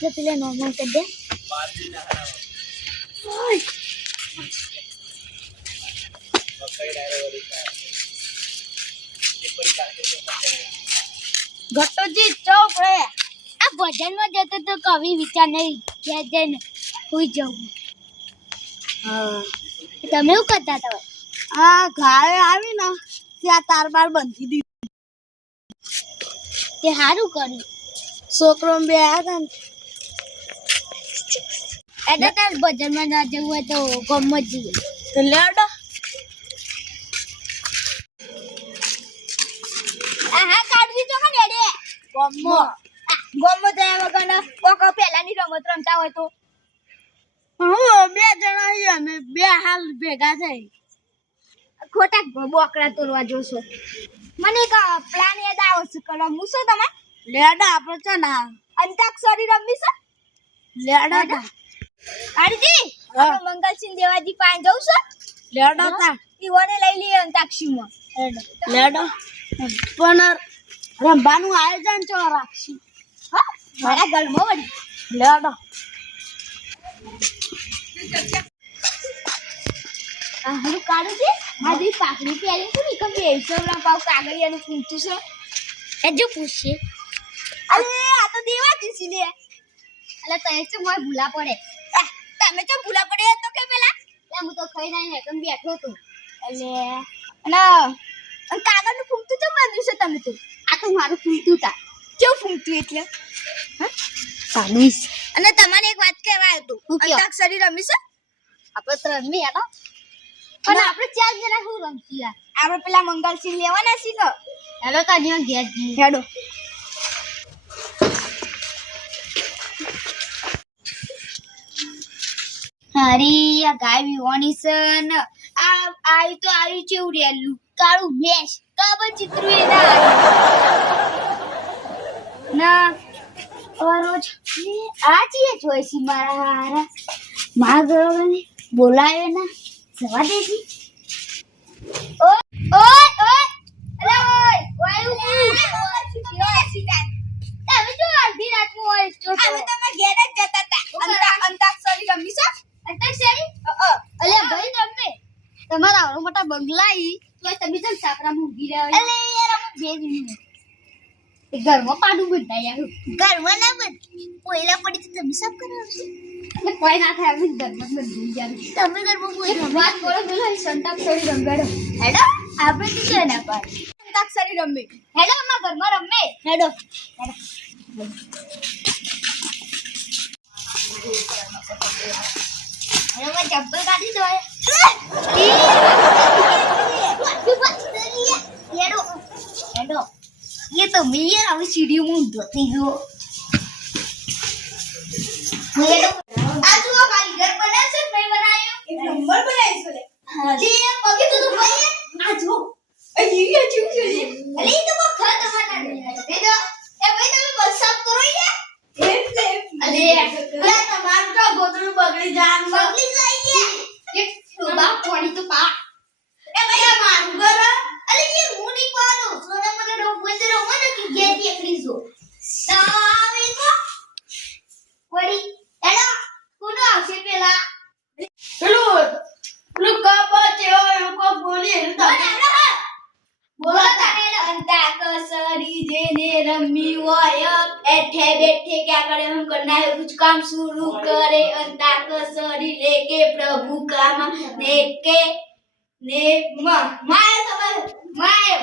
એટલે નોર્મલ કરી દે ઘટોજી ચોક રે આ ભજનમાં જતો તો કવિ વિચાર નહીં ક્યાં જઈને સુઈ જવું તમે શું કરતા હતા આ ગાય આવી ને ત્યાં તાર બાર બંધી દીધી તે સારું કર્યું છોકરો બે આવ્યા એટલે તાર ભજનમાં ના જવું હોય તો ગમત જઈએ તો લેડો હા કાઢવી તો હા ડેડે ગમો ગમત જયા વગર કોક પહેલાની રમત રમતા હોય તો હું બે જણા છીએ અમે બે હાલ ભેગા થઈ ખોટા બોકડા તોડવા જોશો મને એક પ્લાન યાદ આવે છે રમવું છે તમે લેડો આપણે છે ને અંતાક્ષરી રમવી છે લેડો આરજી આપણે મંગલસિંહ દેવાજી પાસે જવું છે લેડો તા ઈવોને લઈ લઈએ અંતાક્ષરીમાં લેડો પણ રમવાનું આયોજન ચો રાખશી હા મારા ઘરમાં વળી લેડો આ હરું કાઢું છે મારી પાકડી પહેરી છે ને કમ એસોના પાવ કાગળિયાનું પૂછું છે એ જો પૂછે અરે આ તો દેવાજી છે લે અલે તને તો મોય ભૂલા પડે તમે તો ભૂલા પડે તો કે પેલા હું તો ખાઈ નહીં એકમ બેઠો તો એટલે અને કાગળનું ફૂંકતું તો બન્યું છે તમે તો આ તો મારું ફૂંકતું તા કેવું ફૂંકતું એટલે સાનુસ અને તમારે એક વાત કહેવાય હતું અંતાક્ષરી રમી છે આપણે તો રમી હેડો પણ આપણે ચાર જણા શું રમતી યાર આપણે પેલા મંગલસિંહ લેવાના છે ને હેડો તાજી ઘેર જી હેડો હરી આ ગાય વિવાની છે ને આ આવી તો આવી છે ઉડેલું કાળું મેશ કાબર ચિત્ર ના રોજ આ ચીએ જોઈસી મારા હારા મારા ઘરવાળાને બોલાવે ના જવા દેજી ઓય ઓય ઓય અરે ઓય વાયુ તમે જો અડધી રાતનું હોય તો અમે તમે ઘેર જ જતા હતા અંતાક્ષરી રમી છે અંતાક્ષરી અલે ભાઈ રમે તમારા આવડો મોટા બંગલા ઈ તો તમે જમ સાપરામાં ઊભી રહ્યા અલે યાર અમે ભેજ ઘરમાં પાડું બંધાય યાર ઘરમાં ના બંધ કોયલા પડી તો તમે સબ કરો એટલે કોઈ ના થાય અમે ઘરમાં બંધી જાય તમે ઘરમાં કોઈ વાત કરો બોલો સંતાક્ષરી રંગાડો હેડો આપણે તો છે ના પાડ સંતાક્ષરી રમે હેડો અમારા ઘરમાં રમે હેડો હેડો મેં ચપ્પલ કાઢી દો હેડો હેડો ये तो मैं यार अभी सीढ़ी में धोती हूँ ये तो आज वो कारीगर बना से मैं बनाया एक नंबर बनाया इसने जी पगे तो भाई आज वो ये क्यों चाहिए अरे ये तो वो खा तुम्हारा नहीं है तो ए भाई तुम बस साफ करो ये अरे अरे तुम्हारा तो गोदरू बगड़ी जान बगड़ी जाइए ये सुबह पानी तो पा ए भाई मार करो अरे ये मुंह नहीं पालो सोना મને રોવું તો રોવો ને કે ગેર એકલી જો તાવે કો વળી એનો કોનો આવશે પેલા પેલું કાપા છે હોય કો બોલી તો બોલો તારે અંતાક્ષરી જેને રમી હોય એઠે બેઠે क्या करे हम करना है कुछ काम शुरू करे अंताक्षरी लेके प्रभु काम नेके ने माय તમારે માય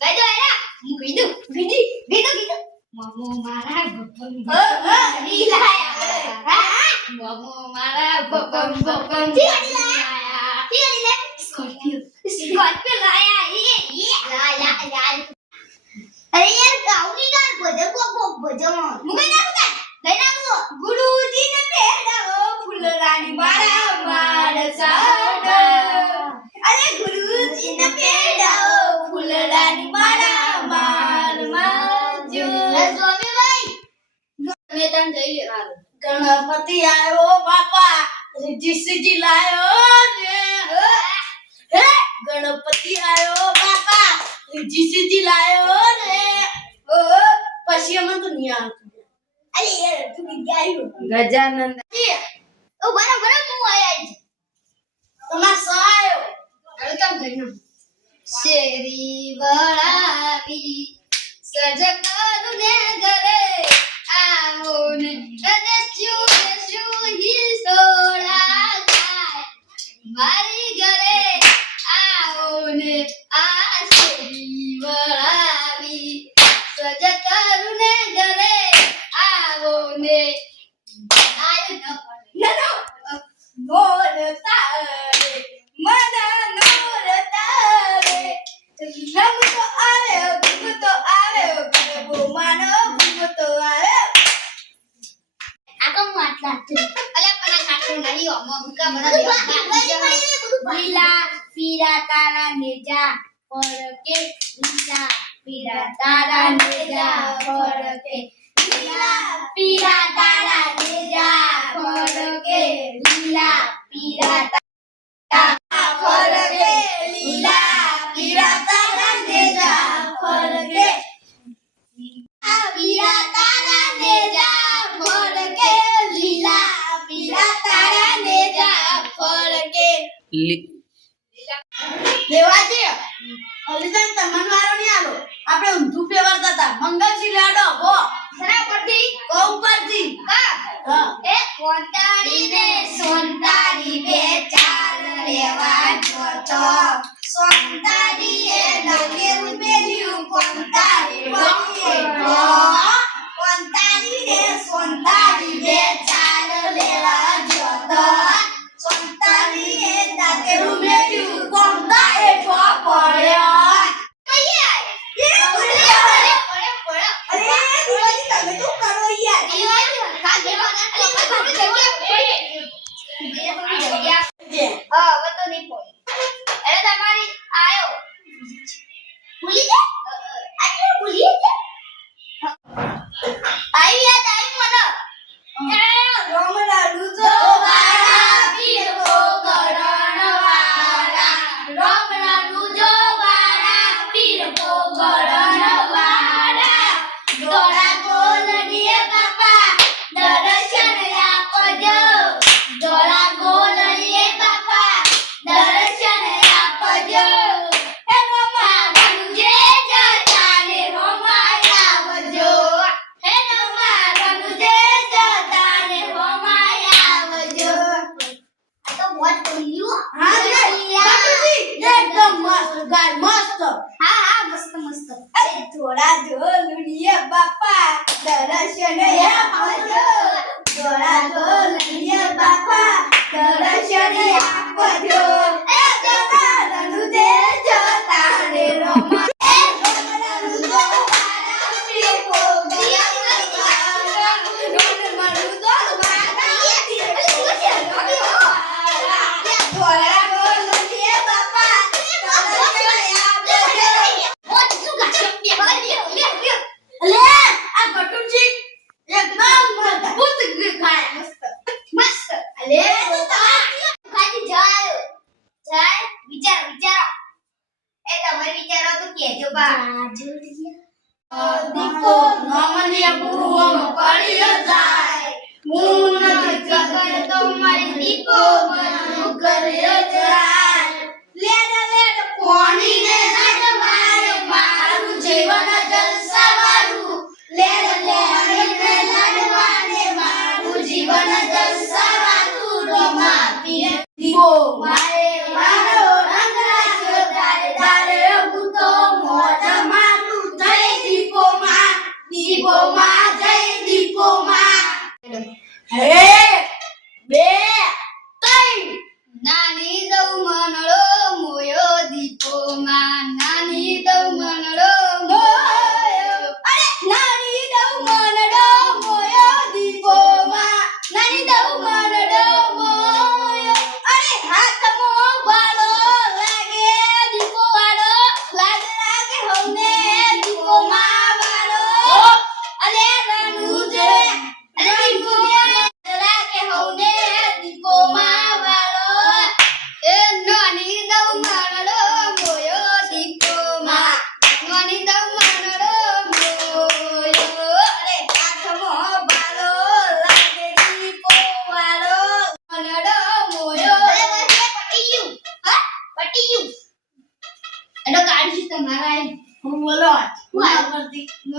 બેજો એલા હું કીધું મમો મારા બપમ ઈ લાયા મમો મારા બપમ જી લે સ્કોર્પિયો લાયા એ લાયા અરે યાર ગાઉની ગાર ભજન મુકે ના ગુરુજી ને પેડાવો ફૂલરાની મારા માણસાડ અરે ગુરુજી ને પેડાવો ફૂલરાની મારા મારજો સ્વામી ભાઈ મેદાન જઈ લે ગણપતિ આયો બાપા જીસીજી લાયો ને હે ગણપતિ આયો બાપા જીસીજી લાયો ને પછી અમે તો નહીં આવતું અરે યાર તું ગાયું ગજાનંદ ઓ બરાબર હું આયા તમાર સહાયો હવે કામ કરી શેરી વળાવી સજકરું ને ઘરે આવો ને શું હિસોડા થાય મારી ઘરે આવો ને આ શેરી વળાવી સજકરું ને ઘરે આવો ને મોર તારે મના નોર તારે રમ તો આવે ગુમ તો આવે ગરબો માનો ગુમ તો આવે આ તો માટલા છે અલ્યા પણ આ કાટો નહી ઓમો મુકા બધા લીલા પીરા તારા નેજા ફરકે લીલા પીરા તારા નેજા ફરકે લીલા પીરા તારા નેજા ફરકે લીલા પીરા તારા ફરકે લીલા પીરા તારા નેજા ફરકે આ પીરા તારા નેજા ફરકે લીલા પીરા તારા નેજા ફરકે દેવાજી અલીદાન તમન વાળો ની આલો આપણે ઊંધું ફેવરતા હતા મંગલજી લાડો હો સરા પરથી કો ઉપરથી હા એ કોંતાડી ને સોનતાડી બે ચાર રેવા જોતો સોનતાડી એ નગે રૂપેલિયું કોંતાડી બની કોંતાડી ને સોનતાડી બે ચાર રેવા જોતો સોનતાડી એ નગે રૂપેલિયું કોંતાડી પડ્યો અરે તમે તો કરો યાર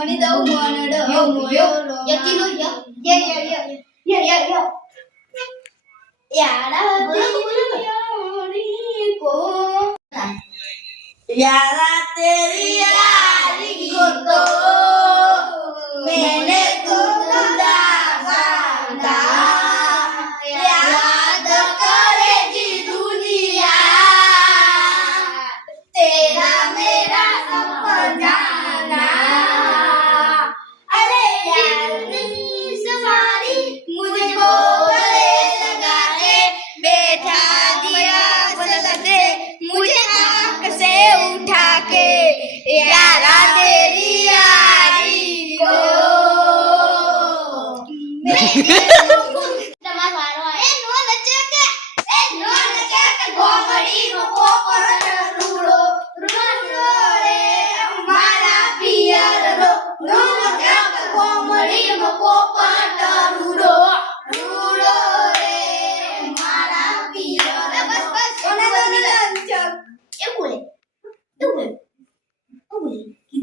મણી દઉં મનડ મોયો યતીનો ય યારા તેરી કો यारा तेरी यारी को तो मैंने खुदा बांधा याद करेगी दुनिया तेरा मेरा सपना अरे यार सवारी मुझको गले लगा के बैठा दिया बदले मुझे आंख से उठा के यारा तेरी यारी को તમારો વારો એ નો નચે કે ગોમડી નો કોપર રૂડો રૂડો રે મારા પિયર રો નો નચે કે ગોમડી નો કોપર રૂડો રૂડો રે મારા પિયર બસ બસ ઓને એવું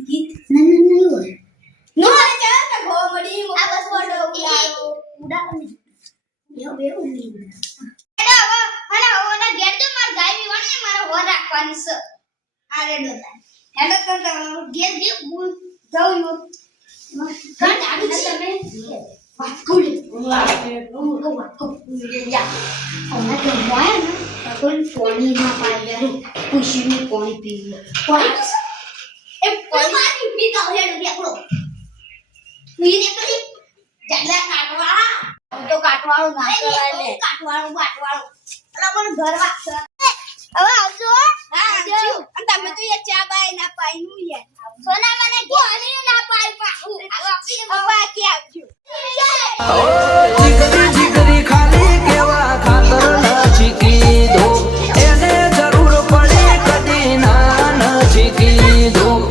ગીત ના એવું નો ચાલ કે ગોમડી મો આ બસ વડો ઉડા યો બે ઉડી એડા હવે ઓના ગેટ તો માર ગાય વિવાની મારો હોર રાખવાની છે આ રેડો હેડો તો ગેટ જે બુલ જાવ યો કાટ આવી છે તમે વાત કોલે વાત કો યા ઓના તો વાય ને કોણ પાણી ના પાઈ ગયું ખુશીનું પાણી પી પાણી એ પાણી પીતા હોય હેડો આપણો પીને કરી જલ્લા કાટવા તો કાટવાળો ના કરાય લે કાટવાળો બાટવાળો અલા મને ઘર વાત છે હવે આવજો હા આવજો અને તમે તો યાર ચા બાય ના પાઈ નું યાર સોના મને પાણી ના પાઈ પાઉ હવે બાકી આવજો